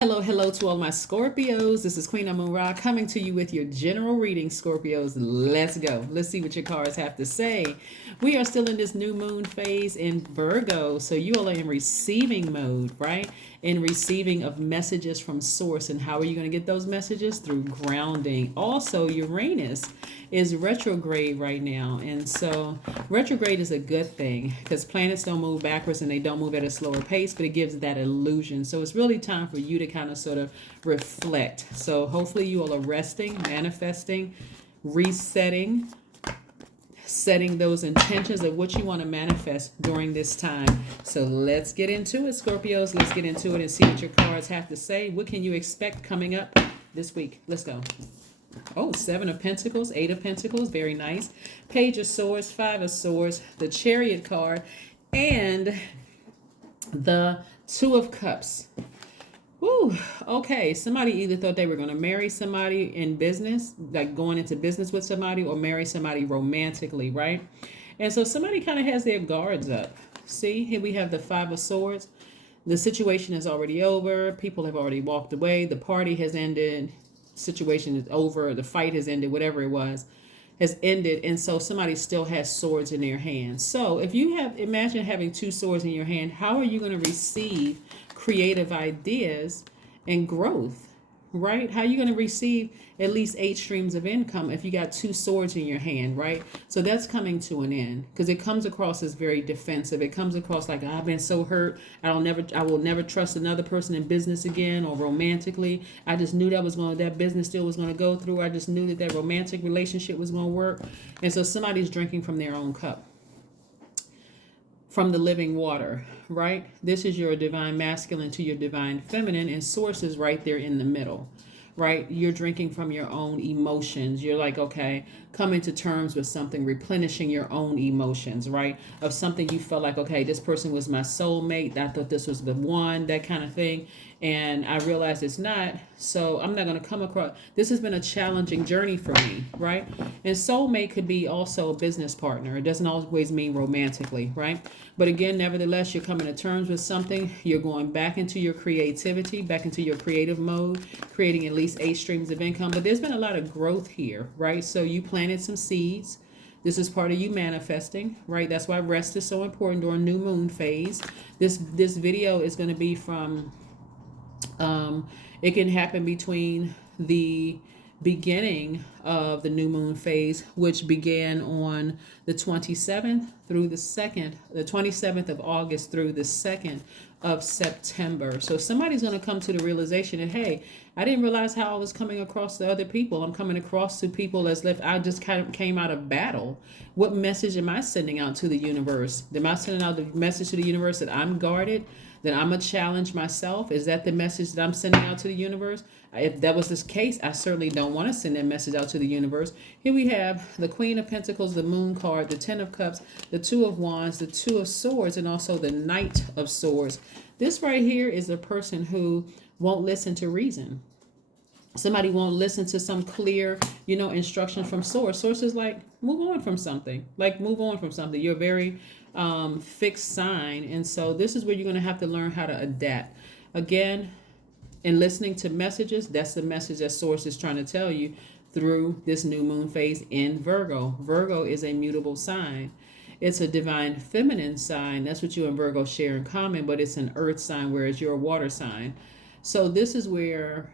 Hello, hello to all my Scorpios. This is Queen Amura coming to you with your general reading, Scorpios. Let's go. Let's see what your cards have to say. We are still in this new moon phase in Virgo. So you all are in receiving mode, right? In receiving of messages from source. And how are you going to get those messages? Through grounding. Also, Uranus is retrograde right now. And so retrograde is a good thing because planets don't move backwards and they don't move at a slower pace, but it gives that illusion. So it's really time for you to kind of sort of reflect. So hopefully you all are resting, manifesting, resetting, setting those intentions of what you want to manifest during this time. So let's get into it, Scorpios. Let's get into it and see what your cards have to say. What can you expect coming up this week? Let's go. Oh, Seven of Pentacles, Eight of Pentacles, very nice. Page of Swords, Five of Swords, the Chariot card, and the Two of Cups. Woo, okay. Somebody either thought they were going to marry somebody in business, like going into business with somebody, or marry somebody romantically, right? And so somebody kind of has their guards up. See, here we have the Five of Swords. The situation is already over. People have already walked away. The party has ended. Situation is over. The fight has ended. Whatever it was has ended. And so somebody still has swords in their hands. So if you have, imagine having two swords in your hand, how are you going to receive creative ideas and growth, right? How are you going to receive at least 8 streams of income if you got two swords in your hand, right? So that's coming to an end because it comes across as very defensive. It comes across like, I've been so hurt. I will never trust another person in business again or romantically. I just knew that business still was going to go through. I just knew that romantic relationship was going to work. And so somebody's drinking from their own cup, from the living water, right? This is your divine masculine to your divine feminine, and source is right there in the middle, right? You're drinking from your own emotions. You're like, okay, coming to terms with something, replenishing your own emotions, right? Of something you felt like, okay, this person was my soulmate. I thought this was the one, that kind of thing. And I realized it's not. So I'm not going to come across. This has been a challenging journey for me, right? And soulmate could be also a business partner. It doesn't always mean romantically, right? But again, nevertheless, you're coming to terms with something. You're going back into your creativity, back into your creative mode, creating at least 8 streams of income. But there's been a lot of growth here, right? So you planted some seeds. This is part of you manifesting, right? That's why rest is so important during new moon phase. This video is going to be from it can happen between the beginning of the new moon phase, which began on the 27th through the 2nd, the 27th of August through the 2nd of September. So somebody's going to come to the realization that, hey, I didn't realize how I was coming across to other people. I'm coming across to people as if I just kind of came out of battle. What message am I sending out to the universe? Am I sending out the message to the universe that I'm guarded? That I'm a challenge myself? Is that the message that I'm sending out to the universe? If that was this case, I certainly don't want to send that message out to the universe. Here we have the Queen of Pentacles, the Moon card, the Ten of Cups, the Two of Wands, the Two of Swords, and also the Knight of Swords. This right here is a person who won't listen to reason. Somebody won't listen to some clear, instruction from source. Source is like, move on from something. Like, move on from something. You're very fixed sign. And so this is where you're going to have to learn how to adapt. Again, in listening to messages, that's the message that source is trying to tell you through this new moon phase in Virgo. Virgo is a mutable sign. It's a divine feminine sign. That's what you and Virgo share in common, but it's an earth sign, whereas you're a water sign. So this is where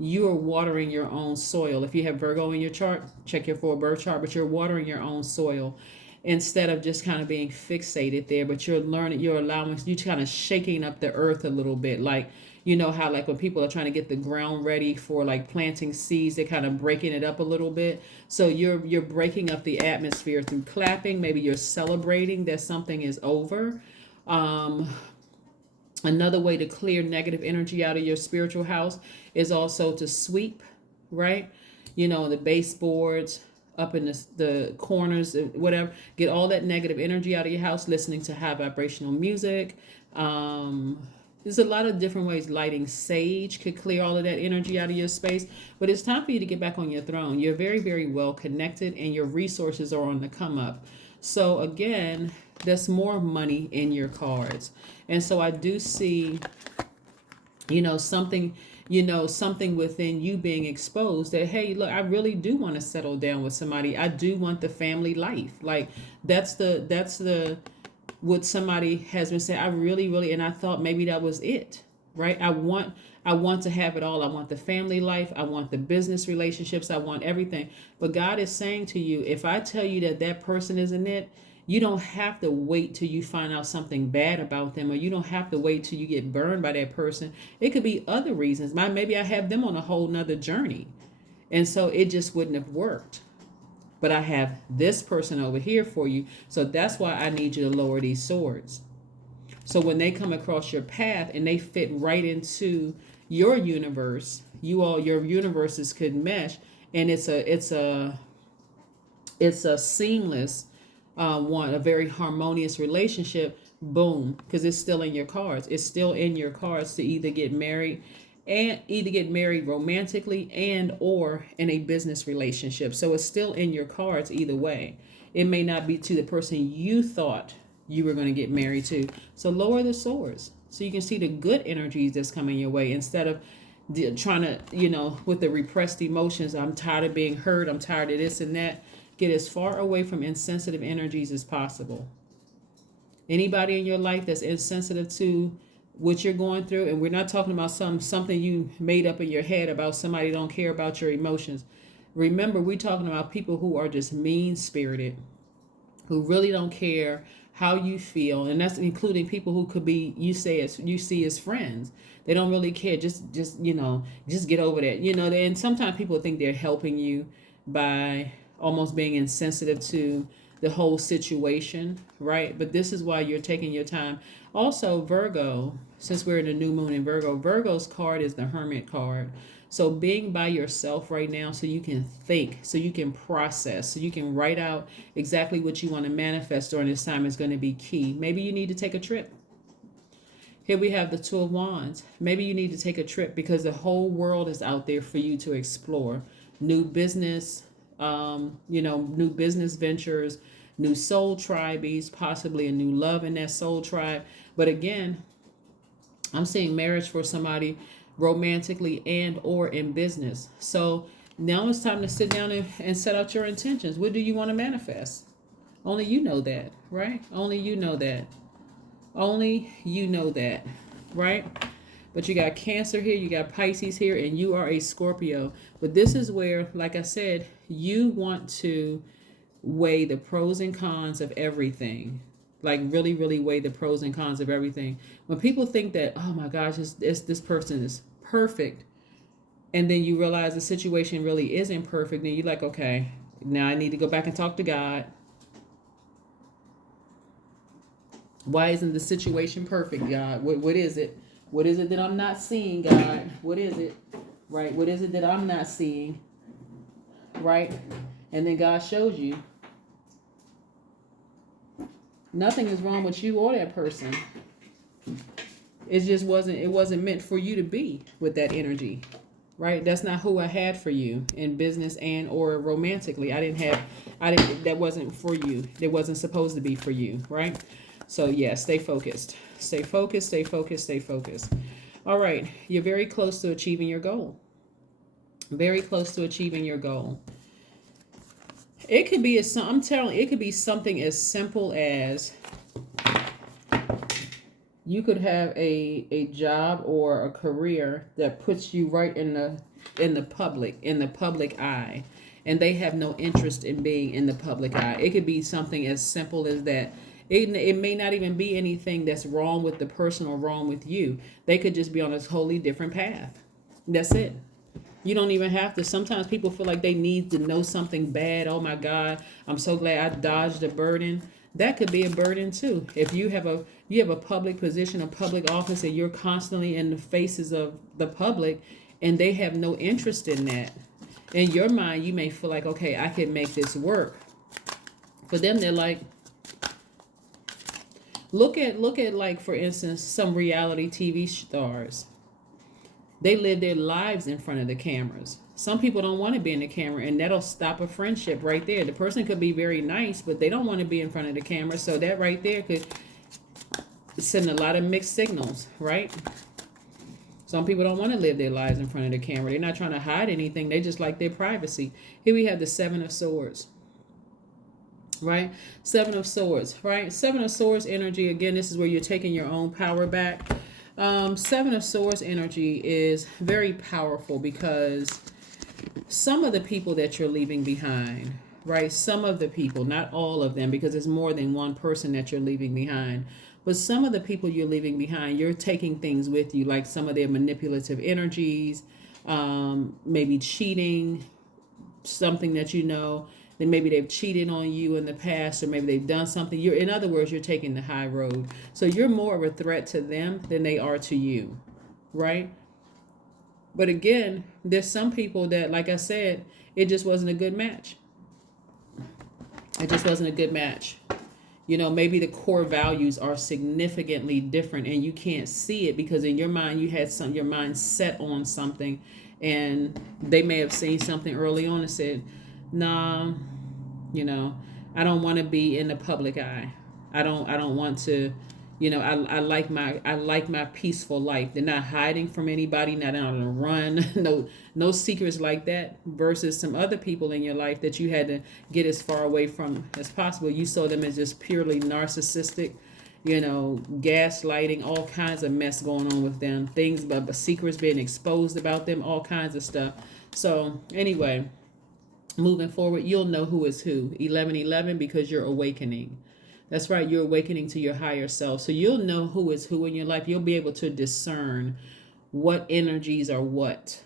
you are watering your own soil. If you have Virgo in your chart, check your 4 birth chart, but you're watering your own soil instead of just kind of being fixated there. But you're learning, you're allowing, you kind of shaking up the earth a little bit. Like, you know how like when people are trying to get the ground ready for like planting seeds, they're kind of breaking it up a little bit. So you're breaking up the atmosphere through clapping. Maybe you're celebrating that something is over. Another way to clear negative energy out of your spiritual house is also to sweep, right? The baseboards, up in the corners, whatever. Get all that negative energy out of your house, listening to high vibrational music. There's a lot of different ways. Lighting sage could clear all of that energy out of your space. But it's time for you to get back on your throne. You're very, very well connected and your resources are on the come up. So again, there's more money in your cards. And so I do see Something, something within you being exposed that, hey, look, I really do want to settle down with somebody. I do want the family life. Like that's the what somebody has been saying. I really, really, and I thought maybe that was it, right? I want to have it all. I want the family life. I want the business relationships. I want everything. But God is saying to you, if I tell you that that person isn't it, you don't have to wait till you find out something bad about them, or you don't have to wait till you get burned by that person. It could be other reasons. Maybe I have them on a whole nother journey. And so it just wouldn't have worked. But I have this person over here for you. So that's why I need you to lower these swords. So when they come across your path and they fit right into your universe, your universes could mesh, and it's a seamless one, a very harmonious relationship. Boom, because it's still in your cards. It's still in your cards to either get married romantically and or in a business relationship. So it's still in your cards either way. It may not be to the person you thought you were going to get married to. So lower the swords so you can see the good energies that's coming your way, instead of trying to, with the repressed emotions. I'm tired of being hurt. I'm tired of this and that. Get as far away from insensitive energies as possible. Anybody in your life that's insensitive to what you're going through, and we're not talking about something you made up in your head about somebody don't care about your emotions. Remember, we're talking about people who are just mean-spirited, who really don't care how you feel, and that's including people who could be you see as friends. They don't really care. Just get over that. And sometimes people think they're helping you by almost being insensitive to the whole situation, right? But this is why you're taking your time. Also, Virgo, since we're in a new moon in Virgo, Virgo's card is the Hermit card. So being by yourself right now, so you can think, so you can process, so you can write out exactly what you want to manifest during this time is going to be key. Maybe you need to take a trip. Here we have the Two of Wands. Maybe you need to take a trip because the whole world is out there for you to explore. New business, new business ventures, new soul tribes, possibly a new love in that soul tribe. But again, I'm seeing marriage for somebody romantically and or in business. So now it's time to sit down and set out your intentions. What do you want to manifest? Only you know that, right? Only you know that. Only you know that, right? But you got Cancer here, you got Pisces here, and you are a Scorpio. But this is where, like I said, you want to weigh the pros and cons of everything. Like really, really weigh the pros and cons of everything. When people think that, oh my gosh, this person is perfect, and then you realize the situation really isn't perfect, then you're like, okay, now I need to go back and talk to God. Why isn't the situation perfect, God? What is it? What is it that I'm not seeing, God? What is it? Right? What is it that I'm not seeing? Right? And then God shows you. Nothing is wrong with you or that person. It wasn't meant for you to be with that energy. Right? That's not who I had for you in business and or romantically. That wasn't for you. That wasn't supposed to be for you, right? So yeah, stay focused. Stay focused, stay focused, stay focused. All right, you're very close to achieving your goal. Very close to achieving your goal. It could be it could be something as simple as you could have a job or a career that puts you right in the public eye, and they have no interest in being in the public eye. It could be something as simple as that. It may not even be anything that's wrong with the person or wrong with you. They could just be on a totally different path. That's it. You don't even have to. Sometimes people feel like they need to know something bad. Oh my God, I'm so glad I dodged a burden. That could be a burden too. If you have a public position, a public office, and you're constantly in the faces of the public, and they have no interest in that. In your mind, you may feel like, okay, I can make this work. For them, they're like, look at like, for instance, some reality TV stars. They live their lives in front of the cameras. Some people don't want to be in the camera, and that'll stop a friendship right there. The person could be very nice, but they don't want to be in front of the camera. So that right there could send a lot of mixed signals, right? Some people don't want to live their lives in front of the camera. They're not trying to hide anything. They just like their privacy. Here we have the Seven of Swords, right? Seven of Swords, right? Seven of Swords energy. Again, this is where you're taking your own power back. Seven of Swords energy is very powerful because some of the people that you're leaving behind, right? Some of the people, not all of them, because it's more than one person that you're leaving behind. But some of the people you're leaving behind, you're taking things with you, like some of their manipulative energies, maybe cheating, something that you know, then maybe they've cheated on you in the past, or maybe they've done something. In other words, you're taking the high road. So you're more of a threat to them than they are to you, right? But again, there's some people that, like I said, it just wasn't a good match. It just wasn't a good match. You know, maybe the core values are significantly different and you can't see it because in your mind you had your mind set on something, and they may have seen something early on and said, nah, you know, I don't want to be in the public eye. I don't want to, you know, I like my peaceful life. They're not hiding from anybody, not on a run, no secrets like that. Versus some other people in your life that you had to get as far away from as possible. You saw them as just purely narcissistic, you know, gaslighting, all kinds of mess going on with them. Things about secrets being exposed about them, all kinds of stuff. So anyway, moving forward, you'll know who is who. 1111, because you're awakening. That's right, you're awakening to your higher self. So you'll know who is who in your life. You'll be able to discern what energies are what,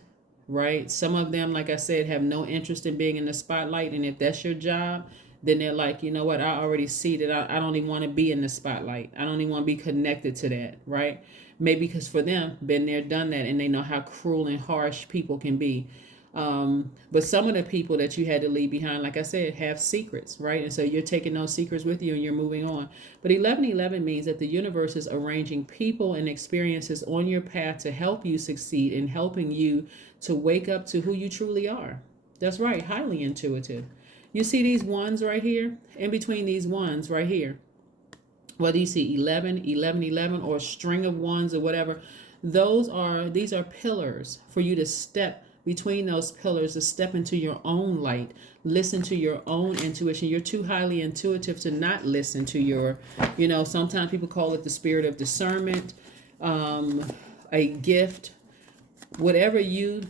right? Some of them, like I said, have no interest in being in the spotlight. And if that's your job, then they're like, you know what, I already see that I don't even want to be in the spotlight. I don't even want to be connected to that, right? Maybe because for them, been there, done that, and they know how cruel and harsh people can be. But some of the people that you had to leave behind, like I said, have secrets, right? And so you're taking those secrets with you and you're moving on. But 1111 means that the universe is arranging people and experiences on your path to help you succeed and helping you to wake up to who you truly are. That's right, highly intuitive. You see these ones right here? In between these ones right here, whether you see 11, 11, 11, or a string of ones or whatever, these are pillars for you to step between those pillars, to step into your own light, listen to your own intuition. You're too highly intuitive to not listen to your, you know, sometimes people call it the spirit of discernment, a gift, whatever you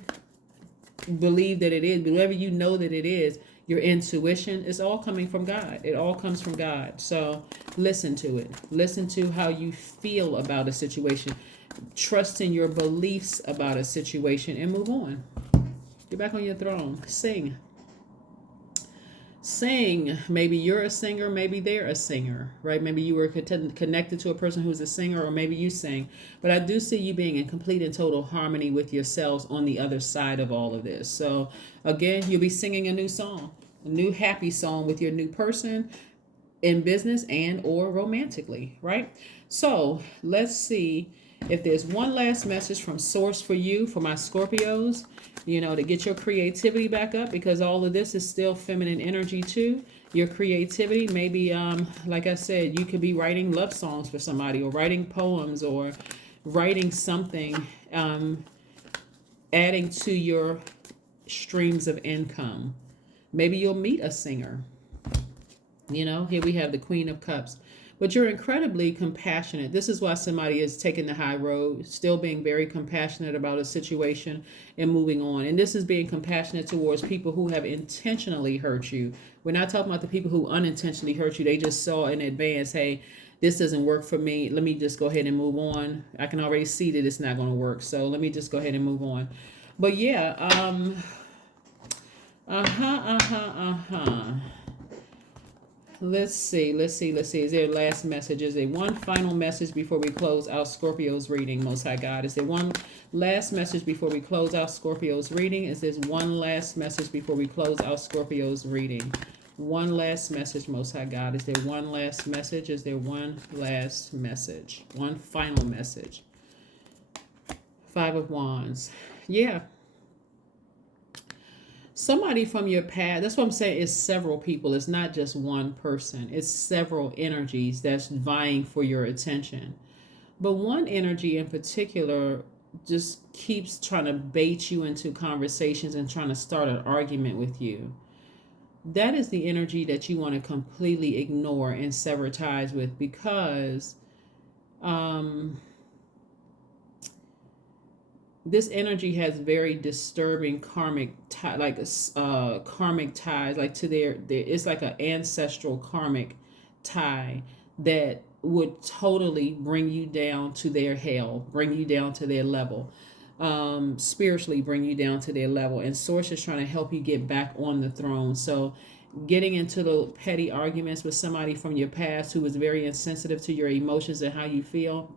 believe that it is, whatever you know that it is, your intuition is all coming from God. It all comes from God. So listen to it. Listen to how you feel about a situation. Trust in your beliefs about a situation and move on. Get back on your throne. Sing. Sing. Maybe you're a singer, maybe they're a singer, right? Maybe you were connected to a person who's a singer, or maybe you sing. But I do see you being in complete and total harmony with yourselves on the other side of all of this. So again, you'll be singing a new song, a new happy song with your new person in business and or romantically, right? So let's see if there's one last message from Source for you, for my Scorpios, you know, to get your creativity back up, because all of this is still feminine energy too. Your creativity, maybe, like I said, you could be writing love songs for somebody, or writing poems, or writing something, adding to your streams of income. Maybe you'll meet a singer. You know, here we have the Queen of Cups. But you're incredibly compassionate. This is why somebody is taking the high road, still being very compassionate about a situation and moving on. And this is being compassionate towards people who have intentionally hurt you. We're not talking about the people who unintentionally hurt you. They just saw in advance, hey, this doesn't work for me. Let me just go ahead and move on. I can already see that it's not going to work. So let me just go ahead and move on. But yeah, Let's see. Is there a last message? Is there one final message before we close out Scorpio's reading, Most High God? Is there one last message before we close out Scorpio's reading? Is there one last message before we close out Scorpio's reading? One last message, Most High God. Is there one last message? Is there one last message? One final message? Five of Wands. Yeah. Somebody from your past, that's what I'm saying, it's several people. It's not just one person. It's several energies that's vying for your attention. But one energy in particular just keeps trying to bait you into conversations and trying to start an argument with you. That is the energy that you want to completely ignore and sever ties with, because um, this energy has very disturbing karmic tie, like karmic ties, like to their it's like an ancestral karmic tie that would totally bring you down to their hell, bring you down to their level, spiritually bring you down to their level. And Source is trying to help you get back on the throne. So getting into the petty arguments with somebody from your past who was very insensitive to your emotions and how you feel,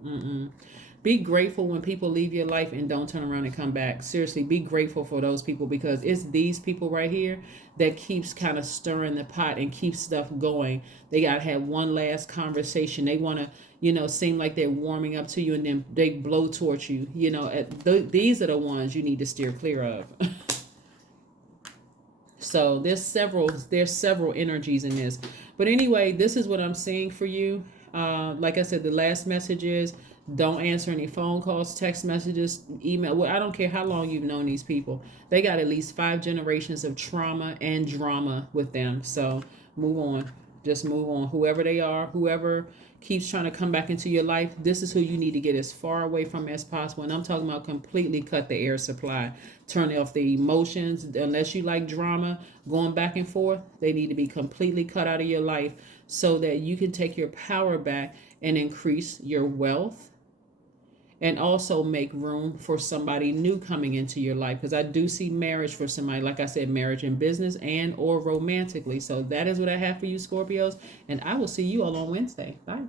be grateful when people leave your life and don't turn around and come back. Seriously, be grateful for those people, because it's these people right here that keeps kind of stirring the pot and keeps stuff going. They got to have one last conversation. They want to, seem like they're warming up to you, and then they blow towards you. These are the ones you need to steer clear of. So there's several energies in this. But anyway, this is what I'm seeing for you. Like I said, the last message is don't answer any phone calls, text messages, email. Well, I don't care how long you've known these people. They got at least 5 generations of trauma and drama with them. So move on. Just move on. Whoever they are, whoever keeps trying to come back into your life, this is who you need to get as far away from as possible. And I'm talking about completely cut the air supply. Turn off the emotions. Unless you like drama, going back and forth, they need to be completely cut out of your life so that you can take your power back and increase your wealth, and also make room for somebody new coming into your life, because I do see marriage for somebody, like I said, marriage in business and or romantically. So that is what I have for you, Scorpios, and I will see you all on Wednesday. Bye.